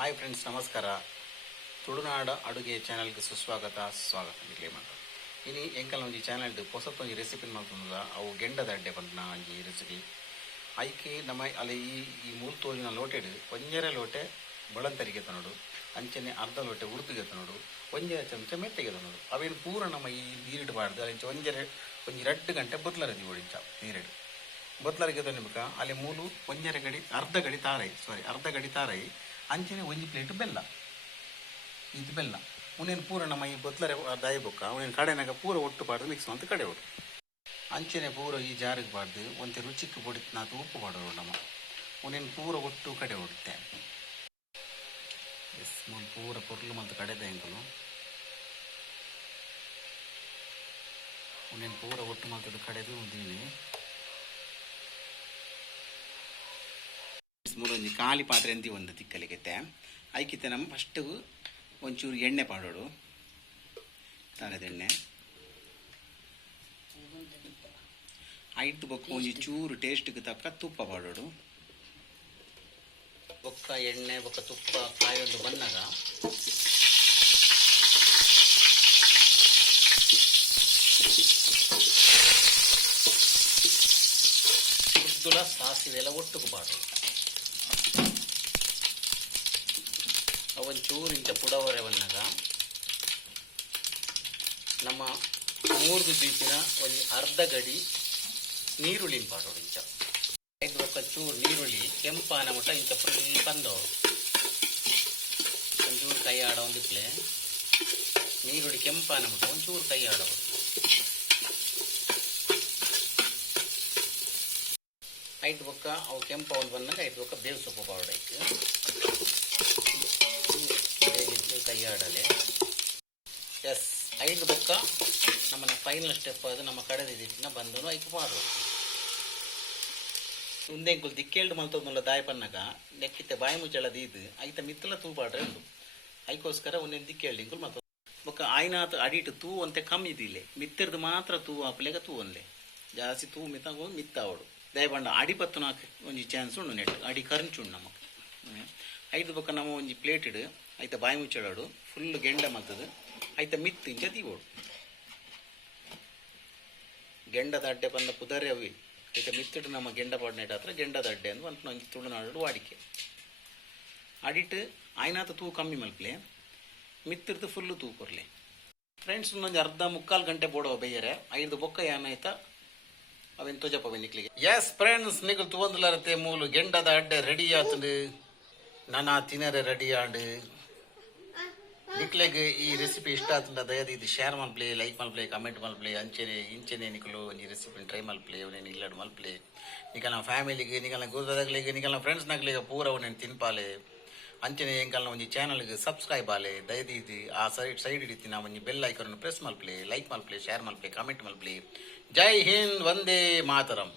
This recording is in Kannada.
ಹಾಯ್ ಫ್ರೆಂಡ್ಸ್, ನಮಸ್ಕಾರ. ತುಳುನಾಡ ಅಡುಗೆ ಚಾನಲ್ಗೆ ಸ್ವಾಗತ. ಇರಲಿ ಮಾತು ಇನ್ನು ಎಂಕಲ್ ಒಂಜಿ ಚಾನಲ್ದು ಹೊಸತೊಂಜಿ ರೆಸಿಪಿ ಮಾಡ್ತಂದ ಅವು ಗೆಂಡದ ಅಡ್ಡೆ ಬಂದ ಒಂಜಿ ರೆಸಿಪಿ ಐಕೆ ನಮ್ಮ ಅಲ್ಲಿ ಈ ಮೂರು ತೋಜಿನ ಲೋಟೆಡು ಒಂಜರ ಲೋಟೆ ಬಳಂತರಿಗೆ ತನೋಡು, ಅಂಚನೆ ಅರ್ಧ ಲೋಟೆ ಉಡುಪಿಗೆ ತನೋಡು, ಒಂಜರ ಚಮಚ ಮೆತ್ತಗೆ ತನೋಡು. ಅವೇನು ಪೂರ ನಮ್ಮ ಈ ನೀರಿಡಬಾರ್ದು. ಅಲ್ಲಿ ಒಂಜಿ 2 ಗಂಟೆ ಬೊತ್ಲರದಿ ಓಡಿಂಚ ನೀರಿಡು ಬೊತ್ಲರಿಗೆ ತಂದಿಬೇಕ. ಅಲ್ಲಿ ಮೂಲು ಅರ್ಧ ಗಡಿ ತಾರಾಯಿ ಅಂಚನೆ ಒಂಜಿ ಪ್ಲೇಟ್ ಬೆಲ್ಲ. ಇದು ಬೆಲ್ಲ ಉನೇನು ಪೂರ ನಮ್ಮ ಈ ಬೊತ್ಲರೆ ದಾಯಬೊಕ್ಕ ಅವನೇನು ಕಡೆನಾಗ ಪೂರ ಒಟ್ಟು ಪಾಡ್ದು ಮಿಕ್ಸ್ ಅಂತ ಕಡೆ ಒಟ್ಟು ಅಂಚನೆ ಪೂರ ಈ ಜಾರಿಗೆ ಪಾಡ್ದು ಒಂತೆ ರುಚಿಕ್ಕೆ పొడి ನಾತು ಉಪ್ಪು ಪಾಡೋರು ನಮ್ಮ ಉನೇನು ಪೂರ ಒಟ್ಟು ಕಡೆ ಹೊಡುತ್ತೆ. ಪೂರ ಪೊರ್ಲು ಮತ್ತು ಕಡೆದ ಎಂಕಲು ಉನೇನು ಪೂರ ಒಟ್ಟು ಮಾತದು ಕಡೆದು ಉದೀನಿ ಮೂರೊಂದು ಖಾಲಿ ಪಾತ್ರೆ ಅಂತ ಒಂದು ತಿಕ್ಕಲಿಕ್ಕೆ ಐಕಿತ್ತೆ. ನಮ್ಮ ಫಸ್ಟು ಒಂಚೂರು ಎಣ್ಣೆ ಪಾಡೋಡು, ತಾರದ ಎಣ್ಣೆ ಐದು ಬೊಕ್ಕ ಒಂಜಿ ಚೂರು ಟೇಸ್ಟ್ಗೆ ತಕ್ಕ ತುಪ್ಪ ಪಾಡೋಡು. ಬೊಕ್ಕ ಎಣ್ಣೆ ಬೊಕ್ಕ ತುಪ್ಪ ಕಾಯೋದು ಬಂದಾಗ ಉದ್ದುಲ ಸಾಸಿವೆ ಎಲ್ಲ ಒಟ್ಟಿಗೆ ಪಾಡೋದು. ಒಂಚೂರು ಇಂಚ ಪುಡವರೆ ಬಂದಾಗ ನಮ್ಮ 3 ಬೀಸಿನ ಒಂದು ಅರ್ಧ ಗಡಿ ನೀರುಳ್ಳಿನ ಪಾಡೋಡು. ಇಂಚ 5 ಚೂರು ನೀರುಳ್ಳಿ ಕೆಂಪಾನ ಮಟ್ಟ ಇಂಚ ಫುಲ್ ಬಂದವರು ಒಂಚೂರು ಕೈ ಆಡೋ ಒಂದಿಪ್ಲೆ ನೀರುಳ್ಳಿ ಕೆಂಪಾನ ಮಟ್ಟ ಒಂಚೂರು ಕೈ ಆಡೋದು. ಐದು ಬೊಕ್ಕ ಅವು ಕೆಂಪ ಒಂದು ಬಂದಾಗ 5 ಬೊಕ್ಕ ಬೇವು ಸೊಪ್ಪು ಪೌಡರ್ ಐತೆ ಕೈ ಆಡಲೆ. 5 ಬೊಕ್ಕ ನಮ್ಮನ್ನ ಫೈನಲ್ ಸ್ಟೆಪ್ ಅದು ನಮ್ಮ ಕಡೆದಿಟ್ಟಿನ ಬಂದು ಐಕು ಮಾಡೋದು. ಉಂದೆಂಕುಲು ದಿಕ್ಕೇಳ್ದು ಮಲ್ತೋದ್ನಲ್ಲ ದಾಯ ಪನ್ನಗ ನೆಕ್ಕಿತ್ತೆ ಬಾಯಿ ಮುಚ್ಚಳದ ಇದು ಐತ ಮಿತ್ತಲ ತೂ ಪಾಡ್ರೆ ಉಂಡು ಐಕೋಸ್ಕರ ಒಂದೇನು ದಿಕ್ಕೇಳ್ದಿಂಕುಲು ಮತ್ತು ಬೊಕ್ಕ ಆಯ್ನಾತ ಅಡಿಟ್ಟು ತೂ ಅಂತೆ ಕಮ್ಮಿ ಇದಿಲ್ಲ ಮಿತ್ತಿರ್ದು ಮಾತ್ರ ತೂ ಆಪಲೆಗ ತೂ ಅನ್ಲೆ ಜಾಸ್ತಿ ತೂ ಮಿತ್ತಾಗ ಮಿತ್ತಾವಡು ದಯ ಬಂಡ ಅಡಿ ಪತ್ತು ನಾಲ್ಕು ಒಂಜಿ ಚಾನ್ಸ್ ಉಂಡು ನೆಟ್ಟು ಅಡಿ ಕರಂಚುಂಡು ನಮಗೆ. 5 ಬೊಕ್ಕ ನಮ್ಮ ಒಂಜಿ ಪ್ಲೇಟ್ ಇಡು ಐತ ಬಾಯಿ ಮುಚ್ಚಾಡೋಡು ಫುಲ್ ಗೆಂಡ ಮತ್ತದು ಐತ ಮಿತ್ತು ಇಂಚ ತೀವೋಡು. ಗೆಂಡದ ಅಡ್ಡೆ ಬಂದ ಪುದರೆ ಅವಿ ಐತ ಮಿತ್ತಿಟ್ಟು ನಮ್ಮ ಗೆಂಡ ಪಾಡ್ನೇಟ್ ಹತ್ರ ಗೆಂಡದ ಅಡ್ಡೆ ಅಂತ ಒಂದು ನಂಗೆ ತುಳುನಾಡು ವಾಡಿಕೆ ಅಡಿಟ್ಟು ಆಯ್ನಾತ ತೂ ಕಮ್ಮಿ ಮಲ್ಪಲೆ ಮಿತ್ತಿರ್ದು ಫುಲ್ಲು ತೂ ಕೊರ್ಲೆ. ಫ್ರೆಂಡ್ಸ್ ಇನ್ನೊಂದು ಅರ್ಧ ಮುಕ್ಕಾಲು ಗಂಟೆ ಬೋಡವ ಬೇಯರೆ 5 ಬೊಕ್ಕ ಏನಾಯ್ತಾ ಅವೇನು ತೊಜಪ್ಪ ನಿಕ್ಲಿಗೆ. ಎಸ್ ಫ್ರೆಂಡ್ಸ್, ನಿಗಲು ತೂಂದಲರತೆ ಮೂಲು ಗೆಂಡದ ಅಡ್ಡೆ ರೆಡಿ ಆತಂದು ನಾನಾ ತಿನ್ನರೆ ರೆಡಿ ಆಂಡು ನಿಕ್ಲೆಗೆ ಈ ರೆಸಿಪಿ ಇಷ್ಟ ಆತಂಡ ದಯದಿ ಇದು ಶೇರ್ ಮಲ್ಪ್ಲೆ, ಲೈಕ್ ಮಲ್ಪ್ಲೆ, ಕಮೆಂಟ್ ಮಲ್ಪ್ಲೆ, ಇಂಚೆನೆ ನಿಕಲು ಈ ರೆಸಿಪಿ ಟ್ರೈ ಮಲ್ಪ್ಲೆ ಅವನೇನು ಇಲ್ಲಡು ಮಲ್ಪ್ಲೆ ನಿಕಲ್ನ ಫ್ಯಾಮಿಲಿಗೆ ನಿಕಲ್ನ ಗುರುದಾಗಲಿಗೆ ನಿಕಲ್ನ ಫ್ರೆಂಡ್ಸ್ನಾಗ್ಲಿಗೆ ಪೂರ ಅವನೇನು ತಿನ್ಪಾಲೆ ಅಂಚನೆ ಎಂಕಲ್ನ ಒಂಜಿ ಚಾನಲ್ಗೆ ಸಬ್ಸ್ಕ್ರೈಬ್ ಆಲೆ ದಯದಿ ಇದು ಆ ಸೈಡ್ ಇಡಿತಿ ನಾ ಒಂಜಿ ಬೆಲ್ ಐಕನ್ ಪ್ರೆಸ್ ಮಲ್ಪ್ಲೆ, ಲೈಕ್ ಮಲ್ಪ್ಲೆ, ಶೇರ್ ಮಲ್ಪ್ಲೆ, ಕಮೆಂಟ್ ಮಲ್ಪ್ಲೆ. ಜೈ ಹಿಂದ್, ವಂದೇ ಮಾತರಂ.